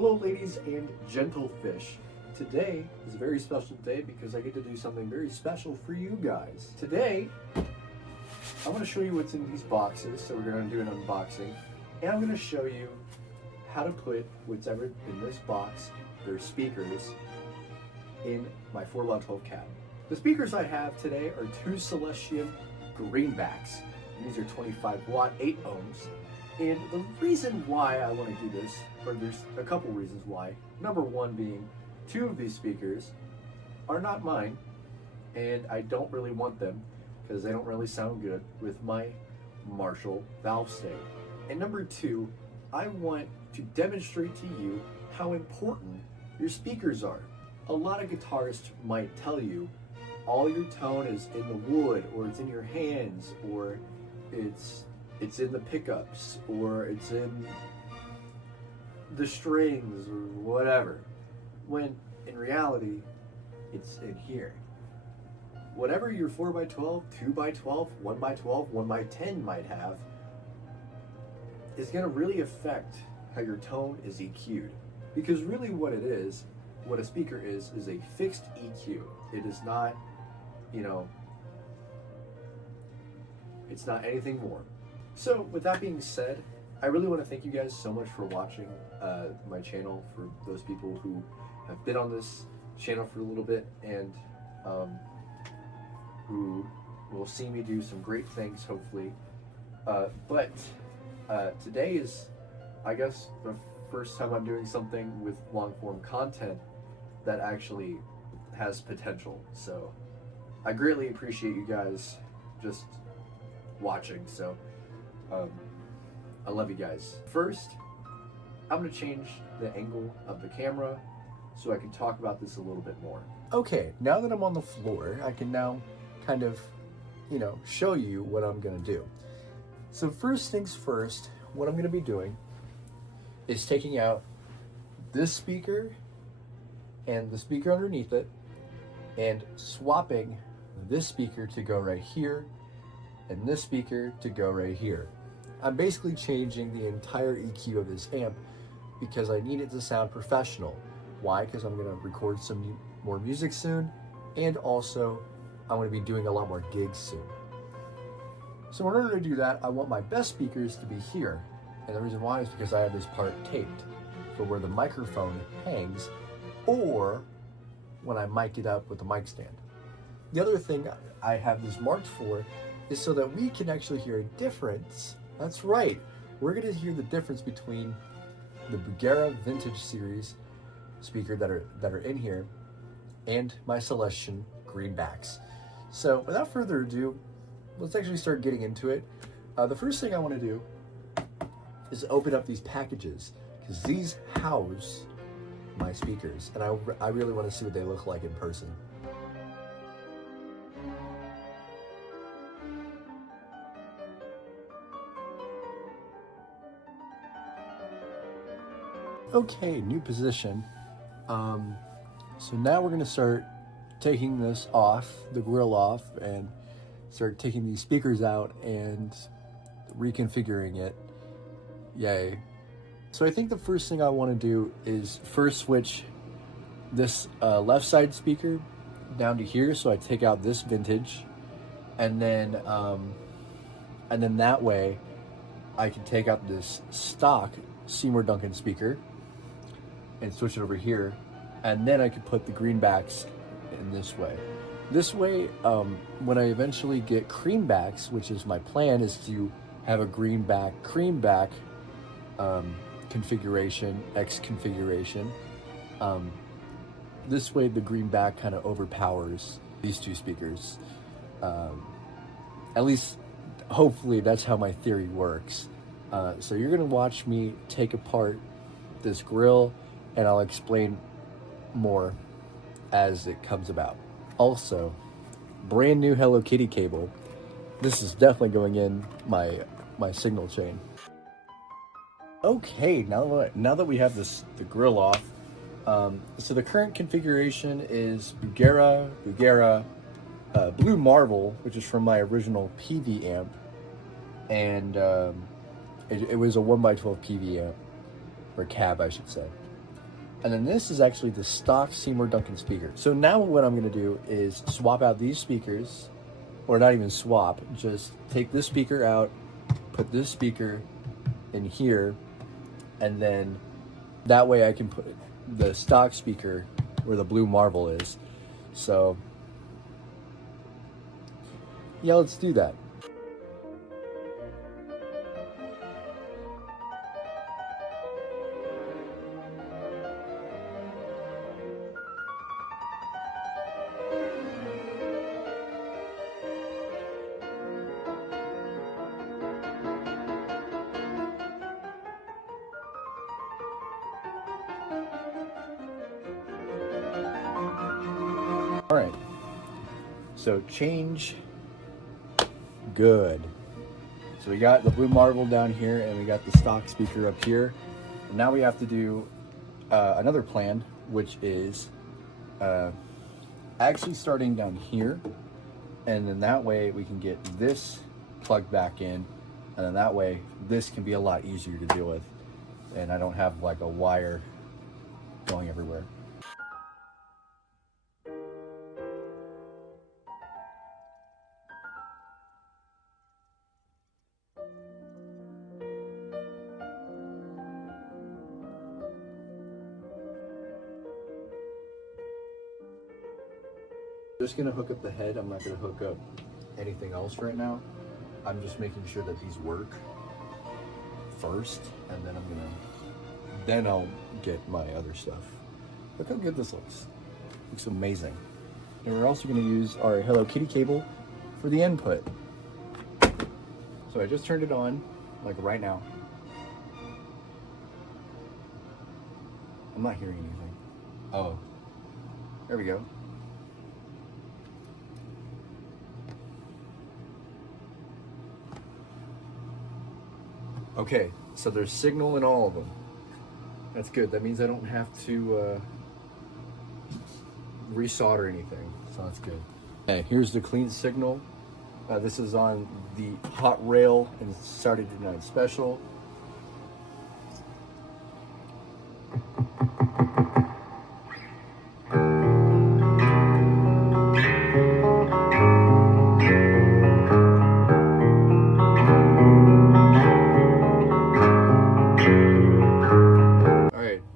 Hello ladies and gentlefish. Today is a very special day because I get to do something very special for you guys. Today, I'm going to show you what's in these boxes, so we're going to do an unboxing. And I'm going to show you how to put whatever in this box, their speakers, in my 4x12 cab. The speakers I have today are two Celestion Greenbacks. These are 25 watt, 8 ohms. And the reason why I want to do this, or there's a couple reasons why. Number one being, two of these speakers are not mine, and I don't really want them because they don't really sound good with my Marshall valve stay. And number two, I want to demonstrate to you how important your speakers are. A lot of guitarists might tell you all your tone is in the wood, or it's in your hands, or it's in the pickups, or it's in the strings, or whatever. When in reality, it's in here. Whatever your 4x12, 2x12, 1x12, 1x10 might have, is gonna really affect how your tone is EQ'd. Because really what it is, what a speaker is a fixed EQ. It is not, it's not anything more. So with that being said, I really want to thank you guys so much for watching my channel, for those people who have been on this channel for a little bit and who will see me do some great things, hopefully. But today is, I guess, the first time I'm doing something with long-form content that actually has potential. So I greatly appreciate you guys just watching. So I love you guys. First, I'm gonna change the angle of the camera so I can talk about this a little bit more. Okay, now that I'm on the floor, I can now kind of, show you what I'm gonna do. So first things first, what I'm gonna be doing is taking out this speaker and the speaker underneath it and swapping this speaker to go right here and this speaker to go right here. I'm basically changing the entire EQ of this amp because I need it to sound professional. Why? Because I'm gonna record some more music soon, and also I'm gonna be doing a lot more gigs soon. So in order to do that, I want my best speakers to be here. And the reason why is because I have this part taped for where the microphone hangs, or when I mic it up with the mic stand. The other thing I have this marked for is so that we can actually hear a difference. That's right, we're gonna hear the difference between the Bugera Vintage Series speaker that are in here and my Celestion Greenbacks. So without further ado, let's actually start getting into it. The first thing I wanna do is open up these packages, because these house my speakers, and I really wanna see what they look like in person. Okay, new position. So now we're gonna start taking this off, the grill off, and start taking these speakers out and reconfiguring it. Yay. So I think the first thing I wanna do is first switch this left side speaker down to here. So I take out this vintage, and then that way I can take out this stock Seymour Duncan speaker and switch it over here, and then I could put the greenbacks in this way. This way, when I eventually get greenbacks, which is my plan, is to have a greenback configuration, X configuration. This way the greenback kind of overpowers these two speakers. At least, hopefully that's how my theory works. So you're gonna watch me take apart this grill, and I'll explain more as it comes about. Also, brand new Hello Kitty cable. This is definitely going in my signal chain. Okay, now that we have the grill off, so the current configuration is Bugera Blue Marble, which is from my original PV amp, and it was a 1x12 PV amp, or cab I should say. And then this is actually the stock Seymour Duncan speaker. So now what I'm gonna do is swap out these speakers, or not even swap, just take this speaker out, put this speaker in here, and then that way I can put the stock speaker where the blue marble is. So yeah, let's do that. All right, so change, good. So we got the blue marble down here and we got the stock speaker up here. And now we have to do another plan, which is actually starting down here. And then that way we can get this plugged back in. And then that way this can be a lot easier to deal with. And I don't have like a wire going everywhere. Just gonna hook up the head. I'm not gonna hook up anything else right now. I'm just making sure that these work first, and then I'll get my other stuff. Look how good this looks. Looks amazing. And we're also gonna use our Hello Kitty cable for the input. So I just turned it on, like right now. I'm not hearing anything. Oh, there we go. Okay, so there's signal in all of them. That's good. That means I don't have to resolder anything, so that's good. Okay, here's the clean signal. This is on the hot rail and Saturday Night Special.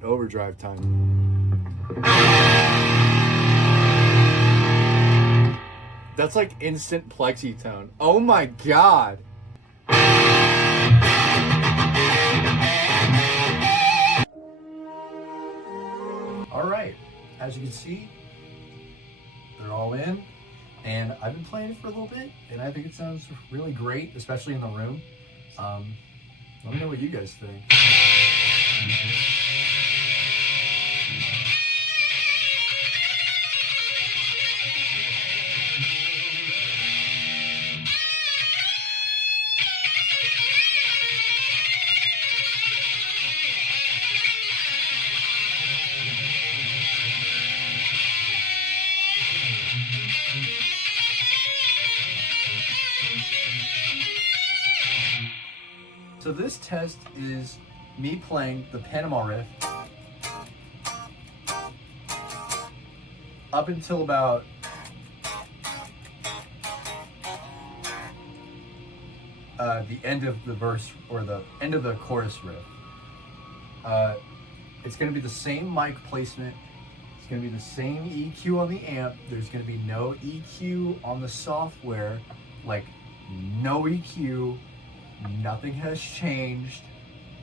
Overdrive time. That's like instant plexi tone. Oh my god. All right, as you can see, they're all in, and I've been playing it for a little bit, and I think it sounds really great, especially in the room. Let me know what you guys think. So this test is me playing the Panama riff up until about the end of the verse, or the end of the chorus riff. It's going to be the same mic placement. It's going to be the same EQ on the amp. There's going to be no EQ on the software, like no EQ. Nothing has changed.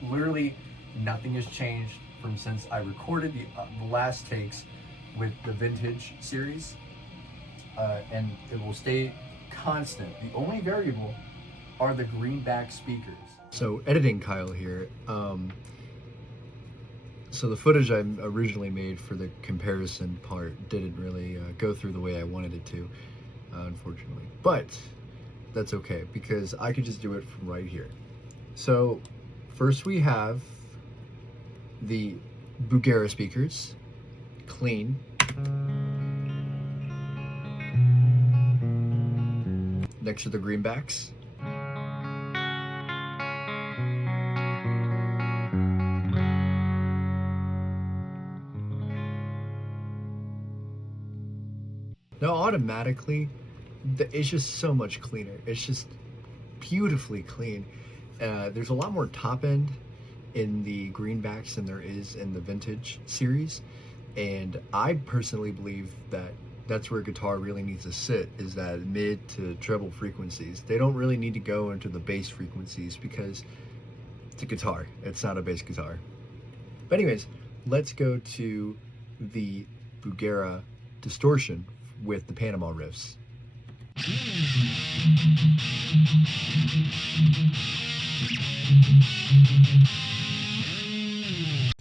Literally nothing has changed from since I recorded the last takes with the Vintage series, and it will stay constant. The only variable are the greenback speakers. So editing Kyle here. So the footage I originally made for the comparison part didn't really go through the way I wanted it to, unfortunately. But that's okay, because I could just do it from right here. So first we have the Bugera speakers, clean. Next to the greenbacks. Now automatically, it's just so much cleaner. It's just beautifully clean. There's a lot more top end in the greenbacks than there is in the vintage series, and I personally believe that that's where guitar really needs to sit, is that mid to treble frequencies. They don't really need to go into the bass frequencies because it's a guitar, it's not a bass guitar. But anyways, let's go to the Bugera distortion with the Panama riffs.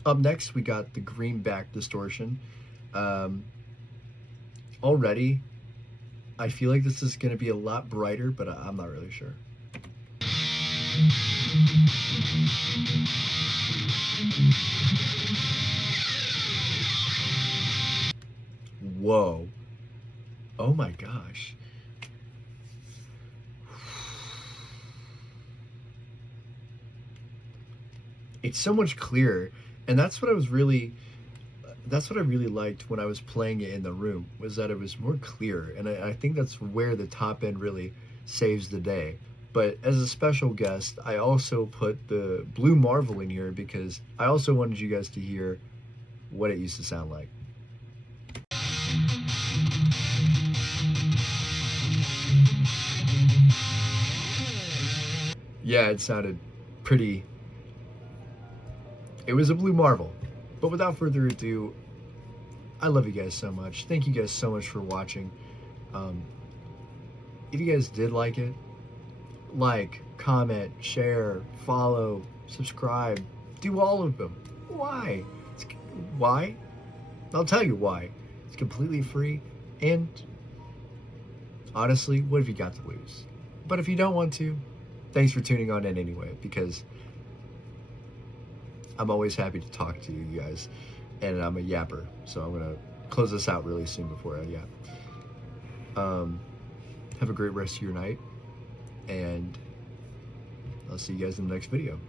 Up next, we got the Greenback distortion. Already, I feel like this is going to be a lot brighter, but I'm not really sure. Whoa. Oh my gosh. It's so much clearer, and that's what I really liked when I was playing it in the room, was that it was more clear, and I think that's where the top end really saves the day. But as a special guest, I also put the Blue Marvel in here because I also wanted you guys to hear what it used to sound like. Yeah, it sounded pretty... It was a Blue Marvel. But without further ado, I love you guys so much. Thank you guys so much for watching. If you guys did like it, like, comment, share, follow, subscribe. Do all of them. Why? Why? I'll tell you why. It's completely free, and honestly, what have you got to lose? But if you don't want to, thanks for tuning on in anyway, because I'm always happy to talk to you guys, and I'm a yapper, so I'm gonna close this out really soon before I yap. Have a great rest of your night, and I'll see you guys in the next video.